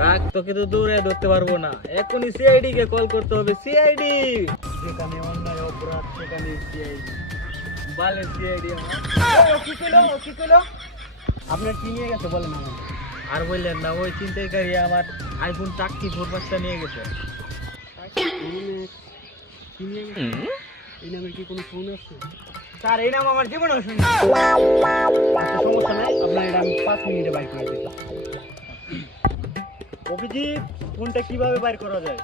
রাগ তোকে তো দূরে ধরতে পারবো না, এখনই সিআইডি কে কল করতে হবে। সিআইডি যেখানে অন্যায় অপরাধ সেখানে সিআইডি। বলে সিআইডি কি কইলো? আপনার কি নিয়ে গেছে বলেন আমাকে। আর বললেন না, ওই চিন্তাইকারী আমার আইফোন 4 নিয়ে গেছে। কি নিয়ে গেছে? এই নামের কি কোনো ফোন আছে? স্যার এই নাম আমার জীবনেও শুনি। আচ্ছা সমস্যা নাই, আপনার এটা আমি 5 মিনিটে বাইর করে দিলাম। অভিজিৎ, ফোনটা কিভাবে বাইর করা যায়?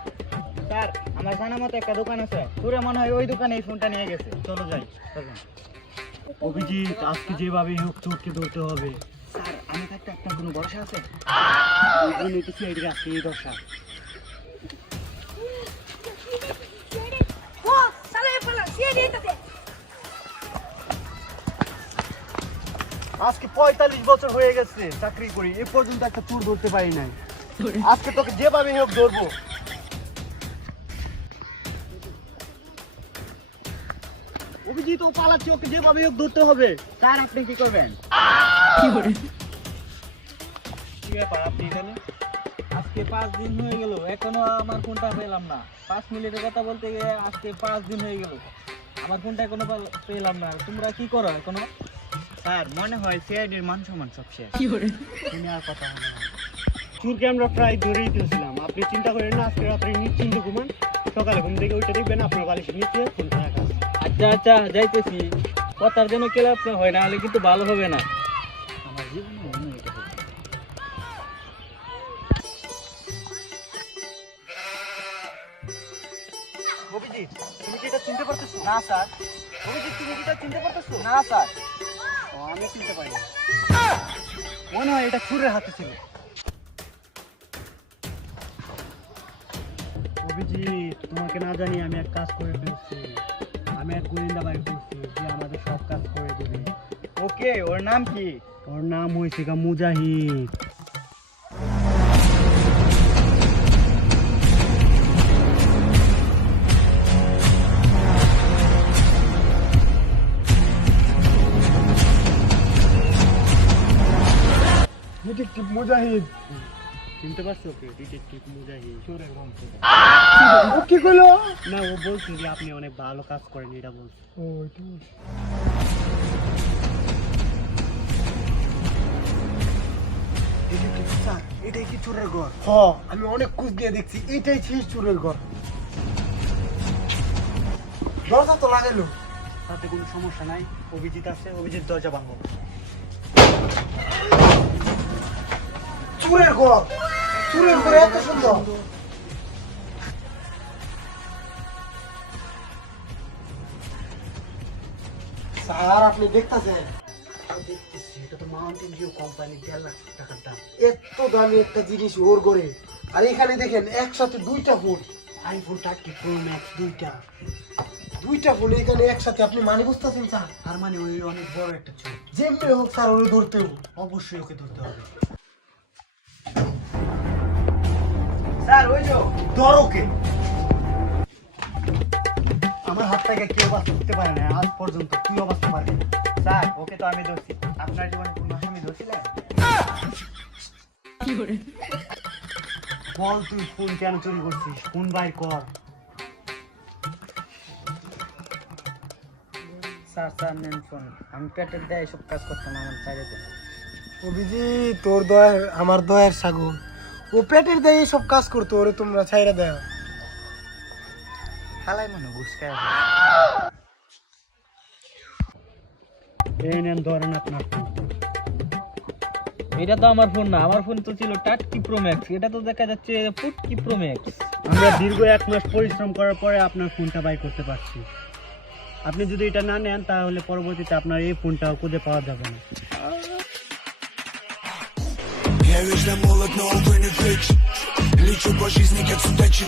স্যার আমার জানা মতো একটা দোকান আছে, তোরে মনে হয় ওই দোকানে এই ফোনটা নিয়ে গেছে। চলো যাই। অভিজিৎ, আজকে যেভাবে হোক চোরকে ধরতে হবে। স্যার আমি থাকতে আপনার কোনো ভরসা আছে? সিআইডি আজকে এই দশা। আজকে 45 বছর হয়ে গেছে চাকরি করি, এ পর্যন্ত একটা চোর ধরতে পারি নাই। আজকে তোকে যেভাবে হোক ধরবো। অভিজিৎ ও পালাচ্ছে, ওকে যেভাবে হোক ধরতে হবে। স্যার আপনি কি করবেন? কি ব্যাপার আপনি এখানে? আজকে 5 দিন হয়ে গেল, এখনো আমার ফোনটা পেলাম না। 5 মিনিটের কথা বলতে গিয়ে আজকে 5 দিন হয়ে গেল, আমার ফোনটা এখনো পেলাম না। তোমরা কি করো এখনো? স্যার মনে হয় সিআইডির মান সম্মান সব শেষ। তুমি আর কথা হয় না। চোরকে আমরা প্রায় ধরেই দিয়েছিলাম। আপনি চিন্তা করেন না, আজকে রাত্রে নিশ্চিন্তে ঘুমান, সকালে ঘুম থেকে ওইটা দেখবেন আপনার বালিশের নিচে ফোনটা রাখা আছে। আচ্ছা আচ্ছা যাইতেছি, কথার জন্য কেলাপ না হয়, না হলে কিন্তু ভালো হবে না। আমার জীবনে মনে হয় এটা হবে। অভিজিৎ, তুমি কি এটা চিনতে পারতেছো? না স্যার। অভিজিৎ, তুমি কি এটা চিনতে পারতেছো? না স্যার। ও, আমি চিনতে পারি না। মনে হয় এটা চোরের হাতে ছিল। অভিজিৎ, তোমাকে না জানি আমি এক কাজ করে ফেলছি। আমি এক গোয়েন্দা বাইর করছি যে আমাদের সব কাজ করে দেবে। ওকে, ওর নাম কি? ওর নাম হয়েছে গা মুজাহিদ। ডিটেকটিভ মুজাহিদ। চিনতে পারছো ওকে? ডিটেকটিভ মুজাহিদ। চোরের বংশ। ও কি কইলো? না, ও বলছে যে আপনি অনেক ভালো কাজ করেন, এটা বলছে। ও এটা স্যার, এটাই কি চোরের ঘর? আমি অনেক খুঁজ দিয়ে দেখছি, এটাই শেষ চোরের ঘর। দরজা তো লাগাইলো, তাতে কোনো সমস্যা নাই। অভিজিৎ আছে, অভিজিৎ দরজা ভাঙবো। চোরের ঘর, চোরের ঘর এত সুন্দর। স্যার আপনি দেখতেছেন? দেখতেছি, এটা তো মাউন্টেন ভিউ কোম্পানি, 1.5 লাখ টাকার দাম। এত দামি একটা জিনিস ওর ঘরে। আর এখানে দেখেন একসাথে 2টা ফোন, আইফোন 30 প্রো ম্যাক্স, দুইটা ফোন এখানে একসাথে। আপনি মানে বুঝতেছেন স্যার? তার মানে ওই অনেক বড় একটা চোর। যেমনি হোক স্যার, ওরে ধরতে হবে, অবশ্যই ওকে ধরতে হবে। স্যার ওই যে ধর ওকে। আমার হাত থেকে কেউ বাঁচতে পারে না আজ পর্যন্ত, তুইও বাঁচতে পারবি না। স্যার ওকে তো আমি ধরছি, আপনার জীবনে কোনো আসামি ধরছিলেন? বল তুই ফোন কেন চুরি করছিস? ফোন বাইর কর। স্যার স্যার নেন ফোন, আমি পেটের দেয় সব কাজ করতাম, আমার চাইলে দেন। অভিজিৎ, তোর দয়ার আমার দয়ার সাগর। ও পেটের দেয় সব কাজ করতো, ওরে তোমরা ছাইরা দেয়। খালাই মনে ঘুষকায়। এই নেন ধরেন আপনার ফোন। এটা তো আমার ফোন না, আমার ফোন তো ছিল 30 প্রো ম্যাক্স, এটা তো দেখা যাচ্ছে 40 প্রো ম্যাক্স। আমরা দীর্ঘ 1 মাস পরিশ্রম করার পরে আপনার ফোনটা বাই করতে পারছি। আপনি যদি এটা না নেন তাহলে পরবর্তীতে আপনার এই ফোনটাও খুঁজে পাওয়া যাবে না। Я вечно молод, но увы не притч. Лечу по жизни, как судачи.